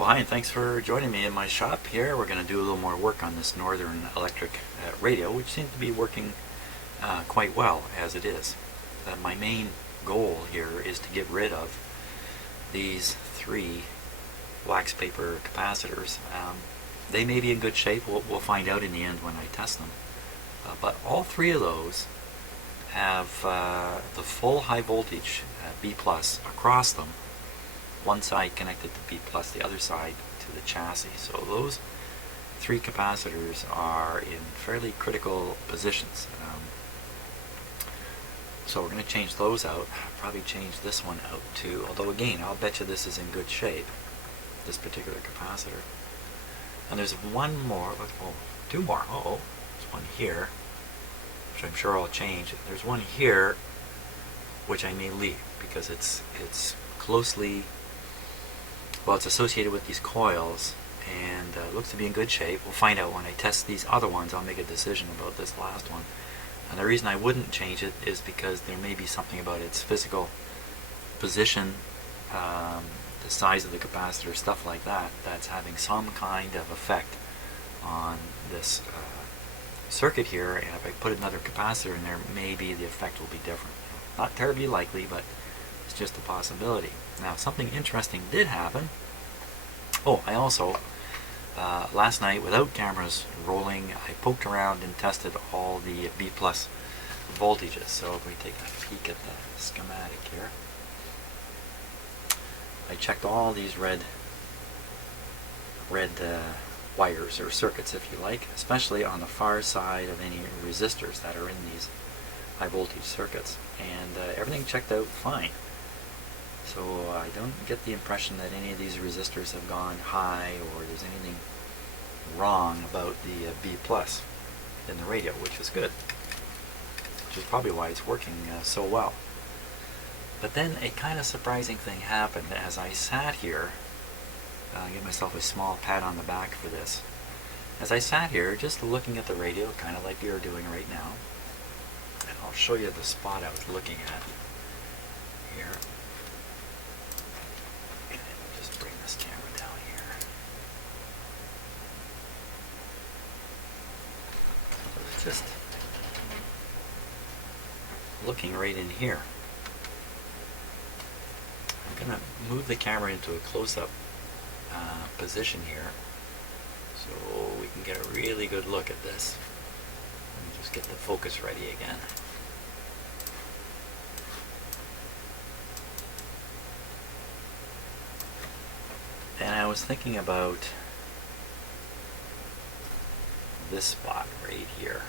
Well, hi, and thanks for joining me in my shop here. We're going to do a little more work on this Northern Electric radio, which seems to be working quite well as it is. My main goal here is to get rid of these three wax paper capacitors. They may be in good shape. We'll find out in the end when I test them. But all three of those have the full high voltage B plus across them. One side connected to B plus, the other side to the chassis. So those three capacitors are in fairly critical positions. So we're going to change those out. Probably change this one out too. Although again, I'll bet you this is in good shape, this particular capacitor. And there's one more, two more. There's one here, which I'm sure I'll change. There's one here, which I may leave because it's closely, well, it's associated with these coils and looks to be in good shape. We'll find out when I test these other ones. I'll make a decision about this last one. And the reason I wouldn't change it is because there may be something about its physical position, the size of the capacitor, stuff like that, that's having some kind of effect on this circuit here. And if I put another capacitor in there, maybe the effect will be different. Not terribly likely, but it's just a possibility. Now, something interesting did happen. I also, last night, without cameras rolling, I poked around and tested all the B plus voltages. So if we take a peek at the schematic here, I checked all these red wires or circuits, if you like, especially on the far side of any resistors that are in these high voltage circuits, and everything checked out fine. So I don't get the impression that any of these resistors have gone high or there's anything wrong about the B plus in the radio, which is good, which is probably why it's working so well. But then a kind of surprising thing happened as I sat here. I'll give myself a small pat on the back for this. As I sat here just looking at the radio, kind of like you're doing right now, and I'll show you the spot I was looking at here. Bring this camera down here. So it's just looking right in here. I'm going to move the camera into a close-up position here so we can get a really good look at this. Let me just get the focus ready again. And I was thinking about this spot right here.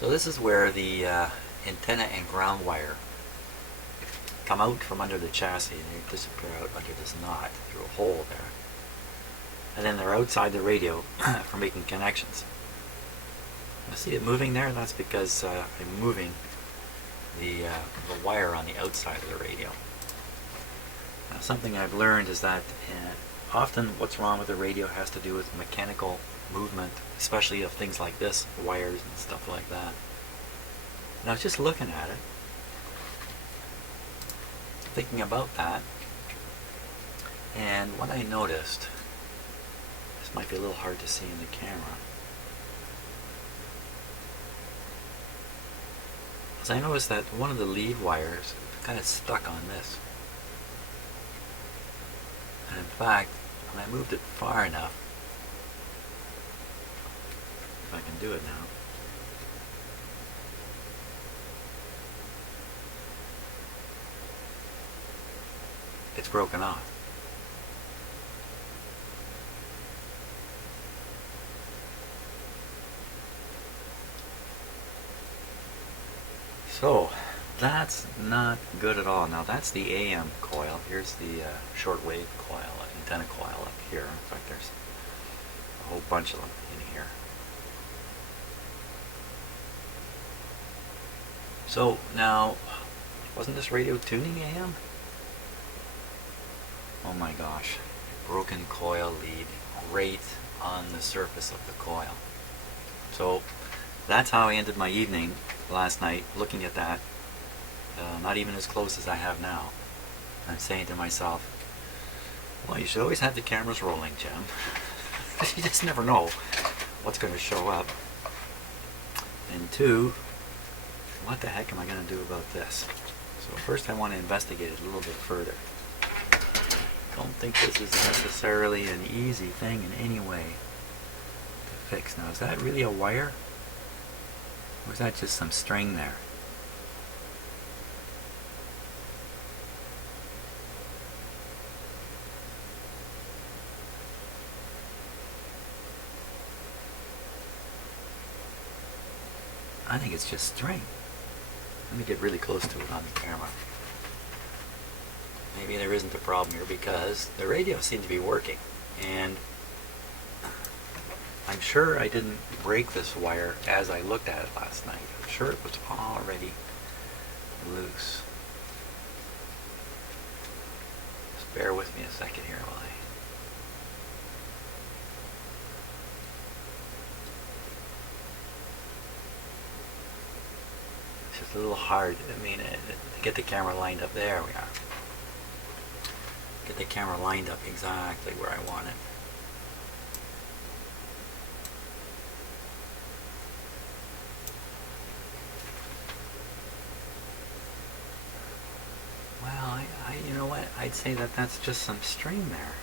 So this is where the antenna and ground wire come out from under the chassis, and they disappear out under this knot through a hole there. And then they're outside the radio for making connections. You see it moving there? That's because I'm moving the wire on the outside of the radio. Now, something I've learned is that often what's wrong with the radio has to do with mechanical movement, especially of things like this, wires and stuff like that. And I was just looking at it, thinking about that, and what I noticed, this might be a little hard to see in the camera, is I noticed that one of the lead wires kind of stuck on this. And in fact, when I moved it far enough, if I can do it now, it's broken off. So that's not good at all. Now that's the AM coil. Here's the shortwave coil, antenna coil up here. In fact, there's a whole bunch of them in here. So now, wasn't this radio tuning AM? Oh my gosh, broken coil lead right on the surface of the coil. So that's how I ended my evening last night, looking at that not even as close as I have now. I'm saying to myself, well, you should always have the cameras rolling, Jim. You just never know what's going to show up. And two, what the heck am I going to do about this? So first I want to investigate it a little bit further. Don't think this is necessarily an easy thing in any way to fix. Now, is that really a wire? Or is that just some string there? I think it's just string. Let me get really close to it on the camera. Maybe there isn't a problem here because the radio seemed to be working, and I'm sure I didn't break this wire as I looked at it last night. I'm sure it was already loose. Just bear with me a second here while it's just a little hard. I mean, to get the camera lined up. There we are. Get the camera lined up exactly where I want it. Well, you know what? I'd say that that's just some string there.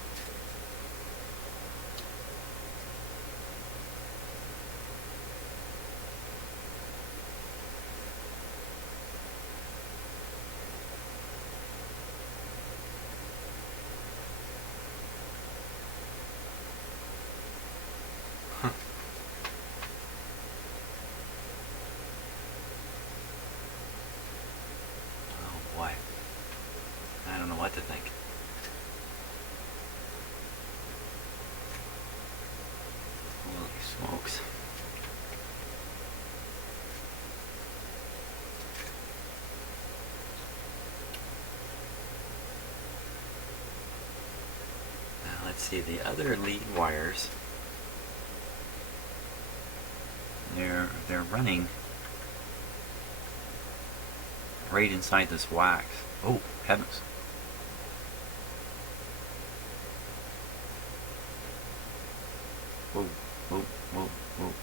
Oh boy. I don't know what to think. Holy smokes. Now let's see, the other lead wires, they're running right inside this wax. Oh, heavens. Whoa, whoa, whoa, whoa.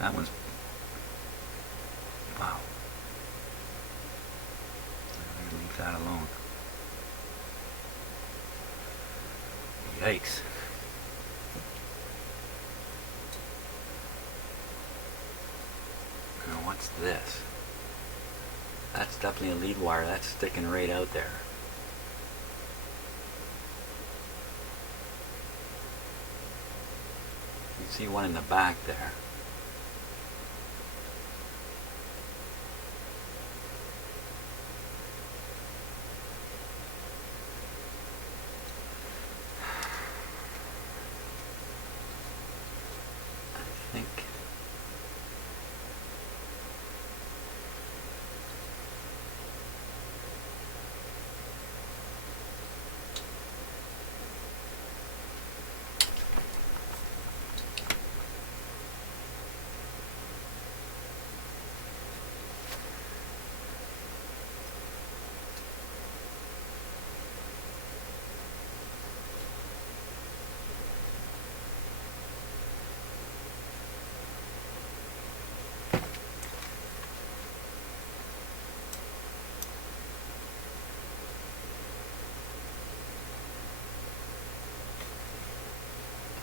That one's... Wow. I'm gonna leave that alone. Yikes. Now what's this? That's definitely a lead wire. That's sticking right out there. You see one in the back there.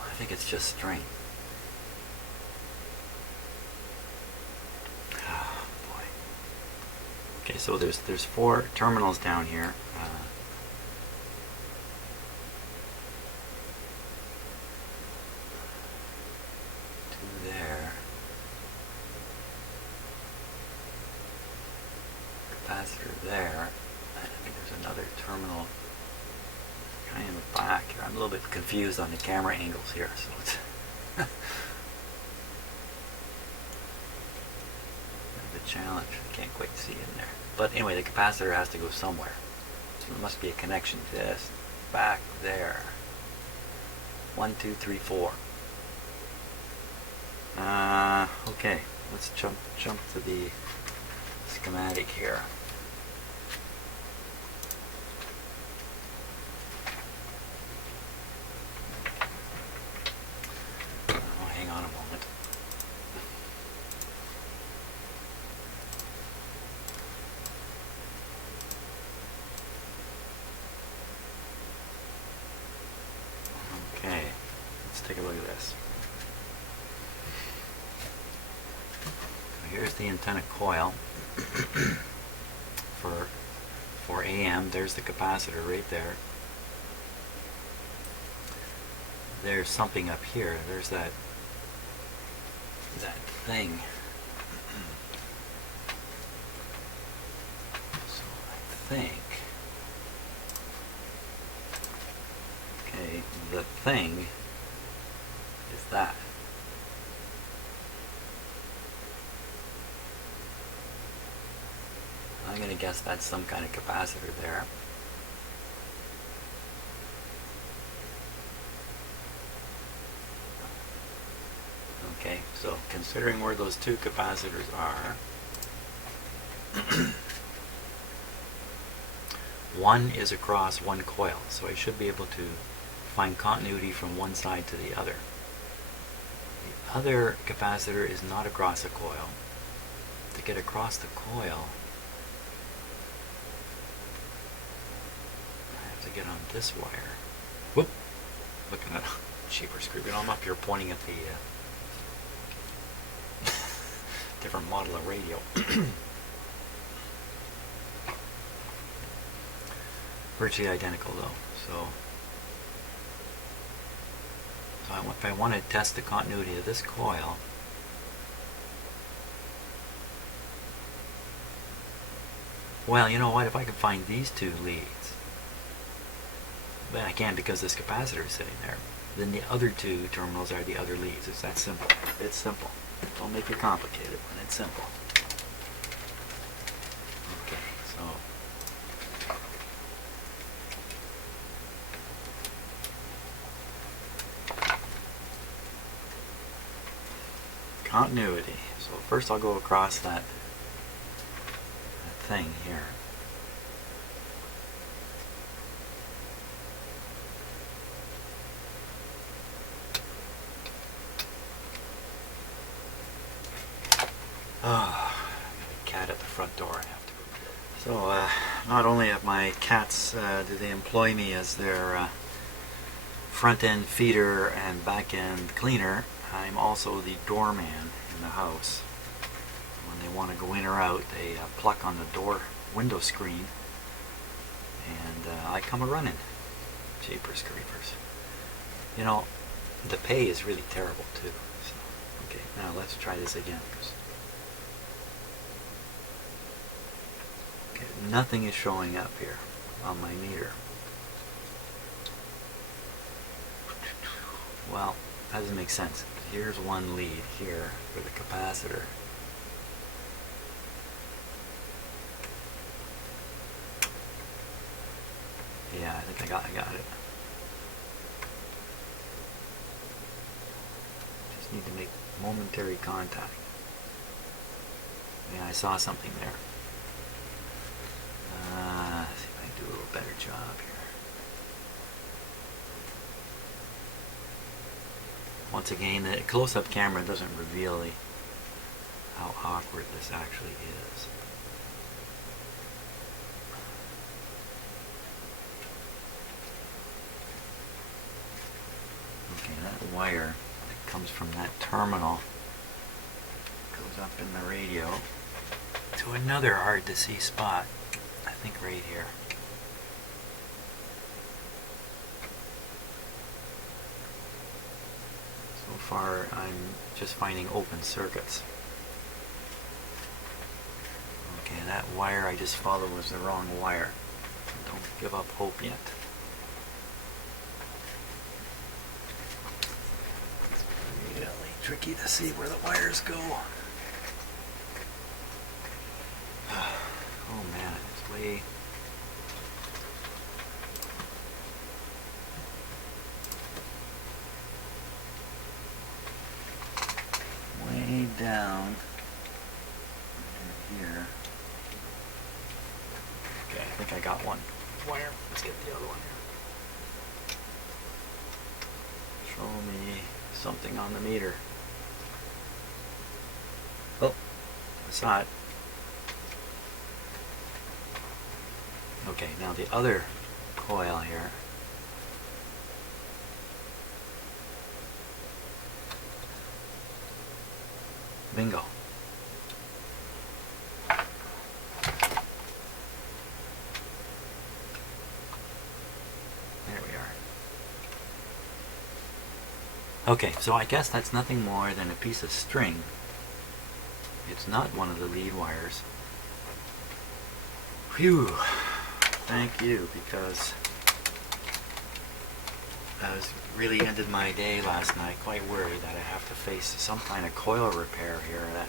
I think it's just string. Oh boy. Okay, so there's 4 terminals down here. Two there. Capacitor there. I think there's another terminal kind of in the back here. I'm a little bit confused on the camera angles here, so it's the challenge. I can't quite see in there. But anyway, the capacitor has to go somewhere. So there must be a connection to this. Back there. 1, 2, 3, 4. Okay, let's jump to the schematic here. Oh, hang on a moment. Okay, let's take a look at this. Here's the antenna coil for AM. There's the capacitor right there. There's something up here. There's that thing. So I think, okay, the thing is that. I'm going to guess that's some kind of capacitor there. Okay, so considering where those two capacitors are, one is across one coil, so I should be able to find continuity from one side to the other. The other capacitor is not across a coil. To get across the coil, to get on this wire. Whoop! Look at that cheaper screw. I'm up here pointing at the different model of radio. Virtually identical though. So if I want to test the continuity of this coil, well, you know what? If I can find these two leads, but I can't because this capacitor is sitting there, then the other two terminals are the other leads. It's that simple. It's simple. Don't make it complicated when it's simple. Okay, so continuity. So first I'll go across that thing here. Oh, cat at the front door. I have to go. So not only have my cats, do they employ me as their front end feeder and back end cleaner, I'm also the doorman in the house. When they want to go in or out, they pluck on the door window screen, and I come a running. Jeepers creepers. You know, the pay is really terrible too. So, okay, now let's try this again. Okay, nothing is showing up here on my meter. Well, that doesn't make sense. Here's one lead here for the capacitor. Yeah, I think I got it. Just need to make momentary contact. Yeah, I saw something there. See if I can do a little better job here. Once again, the close-up camera doesn't reveal how awkward this actually is. Okay, that wire that comes from that terminal goes up in the radio to another hard to see spot, I think right here. So far I'm just finding open circuits. Okay, that wire I just followed was the wrong wire. Don't give up hope yet. It's really tricky to see where the wires go. Oh man, it's way down here. think I got one wire. Let's get the other one here. Show me something on the meter. Oh, I saw it. Okay, now the other coil here. Bingo. There we are. Okay, so I guess that's nothing more than a piece of string. It's not one of the lead wires. Phew! Thank you, because I was really ended my day last night quite worried that I have to face some kind of coil repair here. That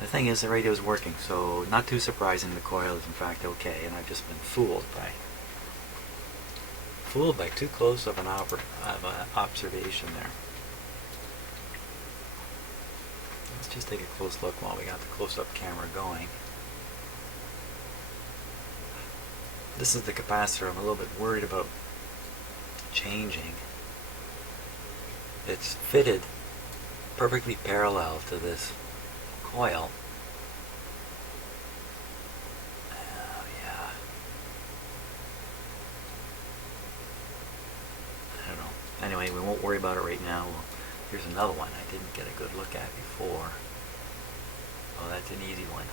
the thing is, the radio's working, so not too surprising. The coil is in fact okay, and I've just been fooled by too close of an observation there. Let's just take a close look while we got the close-up camera going. This is the capacitor I'm a little bit worried about changing. It's fitted perfectly parallel to this coil. Oh, yeah. I don't know. Anyway, we won't worry about it right now. Well, here's another one I didn't get a good look at before. Oh, that's an easy one.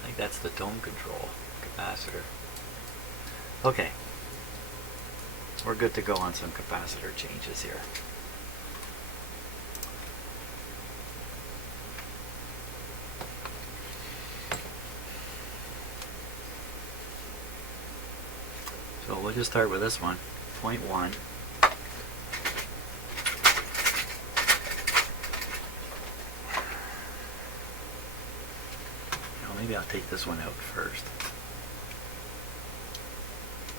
I think that's the tone control capacitor. Okay. We're good to go on some capacitor changes here. So we'll just start with this one, 0.1. Maybe I'll take this one out first.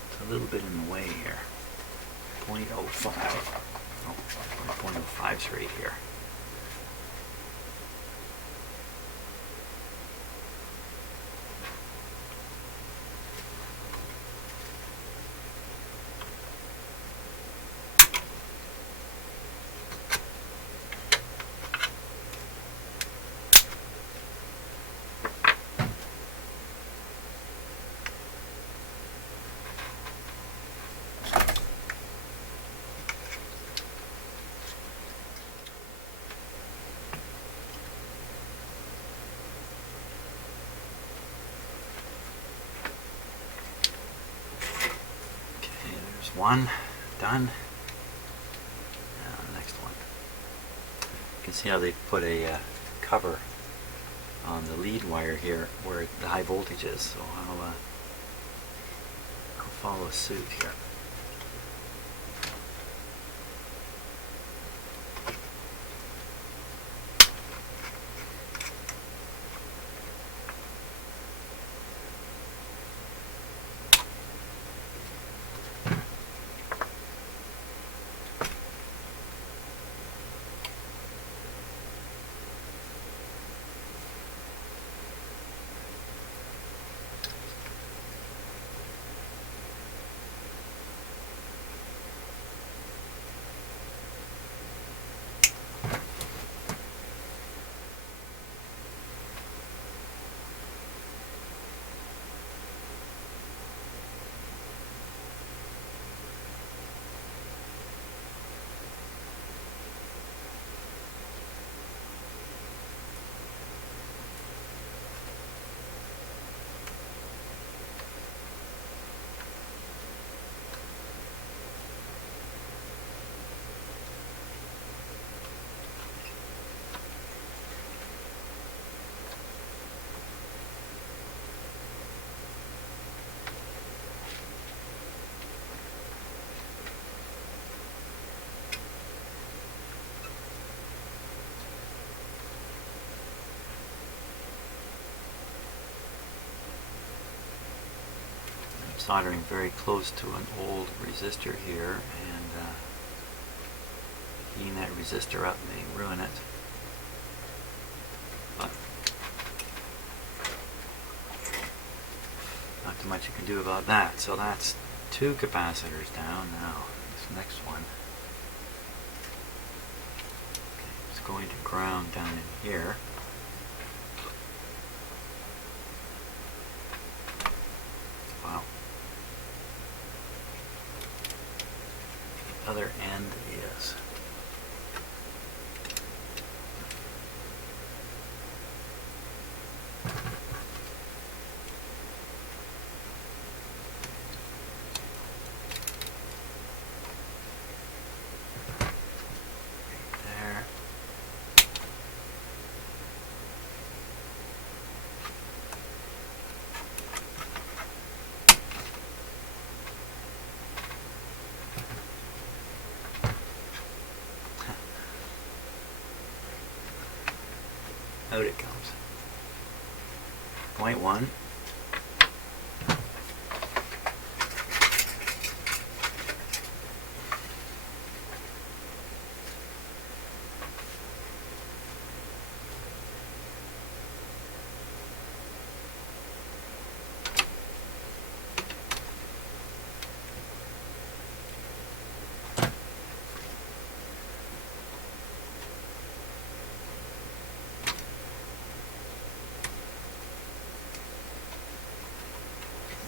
It's a little bit in the way here. 0.05. Oh, 0.05's right here. One done. Now the next one. You can see how they put a cover on the lead wire here where the high voltage is. So I'll follow suit here. Soldering very close to an old resistor here, and keying that resistor up may ruin it. But not too much you can do about that. So that's 2 capacitors down. Now this next one, okay, it's going to ground down in here. Wow. The other end is there. Out it comes. Point 1.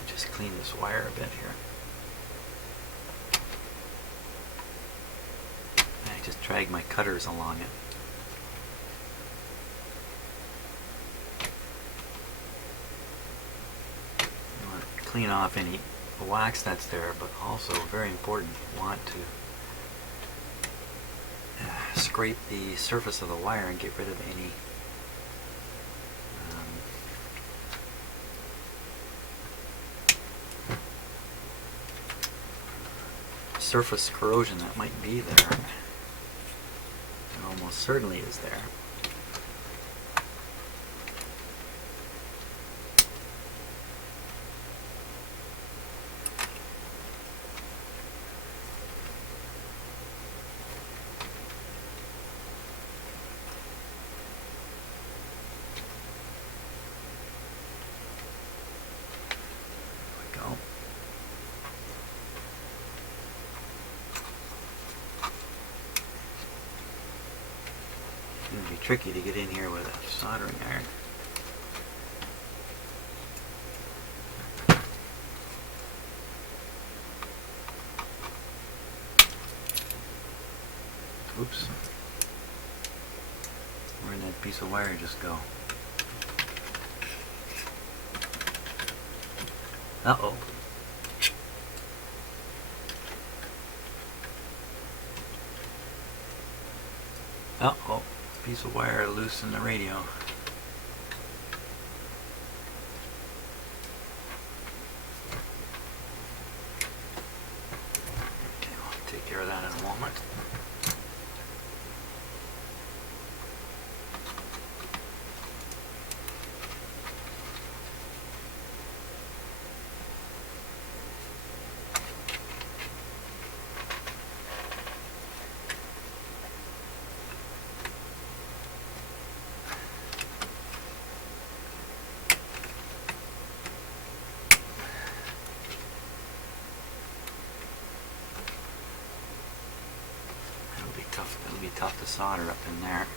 Just clean this wire a bit here. I just drag my cutters along it. You want to clean off any wax that's there, but also very important, you want to scrape the surface of the wire and get rid of any surface corrosion that might be there. It almost certainly is there. It's going to be tricky to get in here with a soldering iron. Oops. Where did that piece of wire just go? Uh-oh. Uh-oh. Piece of wire loose in the radio. Okay, I'll take care of that in a moment. It'll be tough to solder up in there.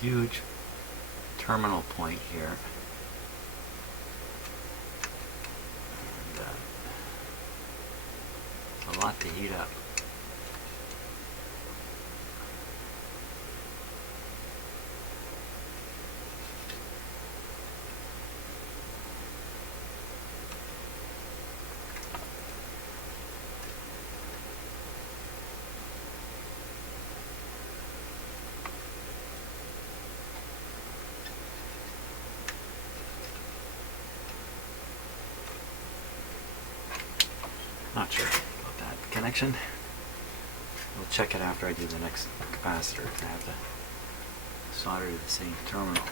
huge terminal point here. And, a lot to heat up. Not sure about that connection. We'll check it after I do the next capacitor. I have to solder to the same terminal.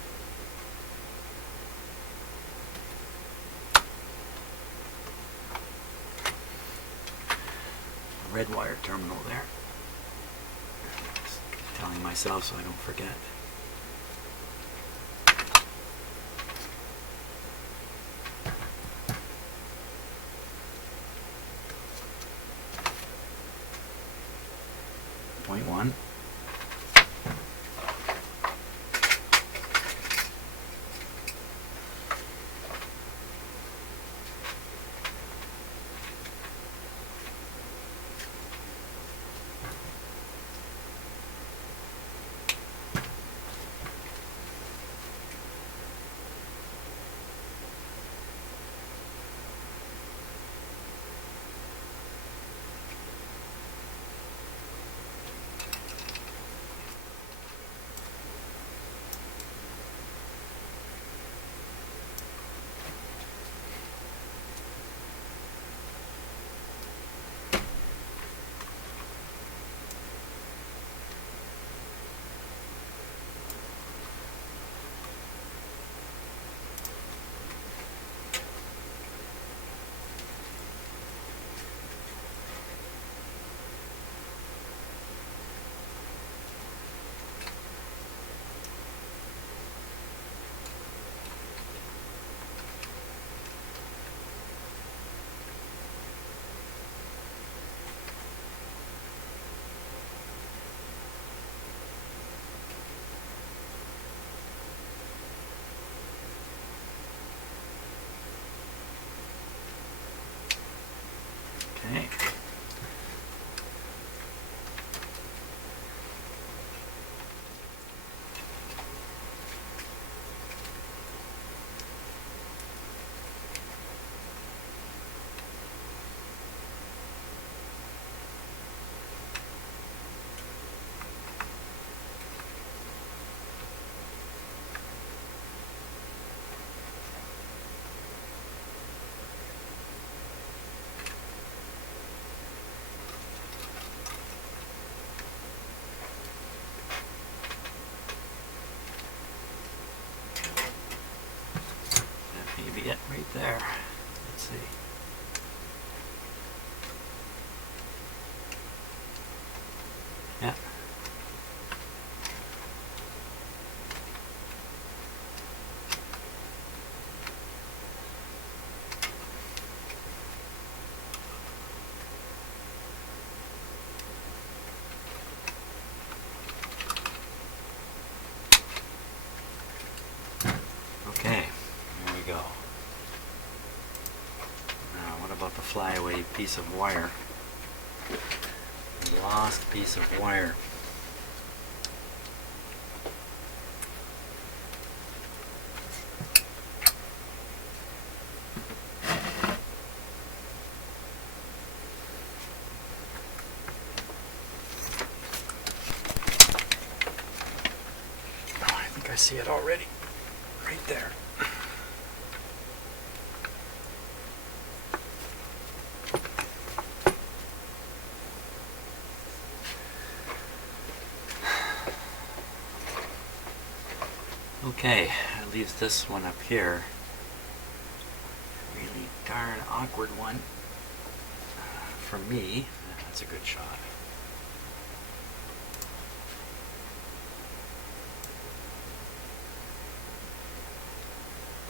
A red wire terminal there. Just telling myself so I don't forget. Point 1. Okay. It right there. Let's see. Yeah. Okay, there we go. About the flyaway piece of wire. The lost piece of wire. Oh, I think I see it already. Right there. Okay, that leaves this one up here. Really darn awkward one for me. That's a good shot.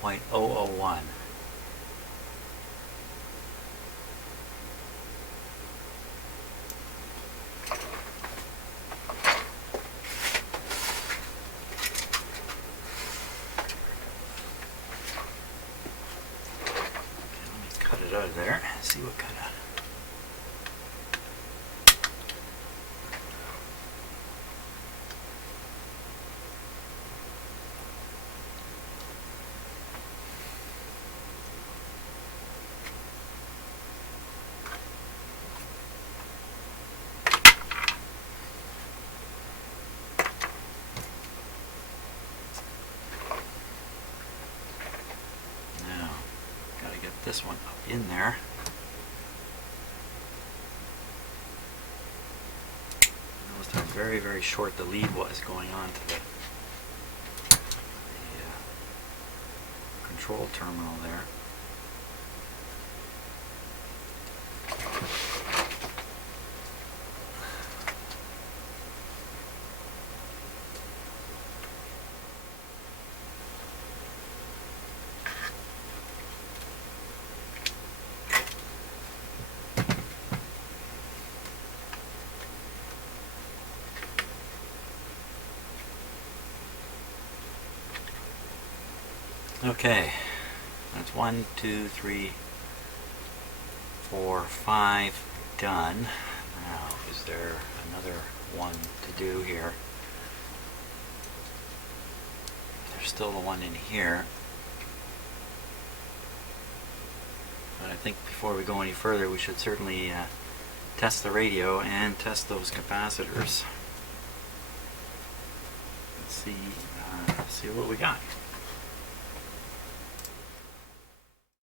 .001. there. See what kind of... this one up in there. Notice how very, very short the lead was going on to the control terminal there. Okay, that's 1, 2, 3, 4, 5 done. Now, is there another one to do here? There's still the one in here. But I think before we go any further, we should certainly test the radio and test those capacitors. Let's see what we got.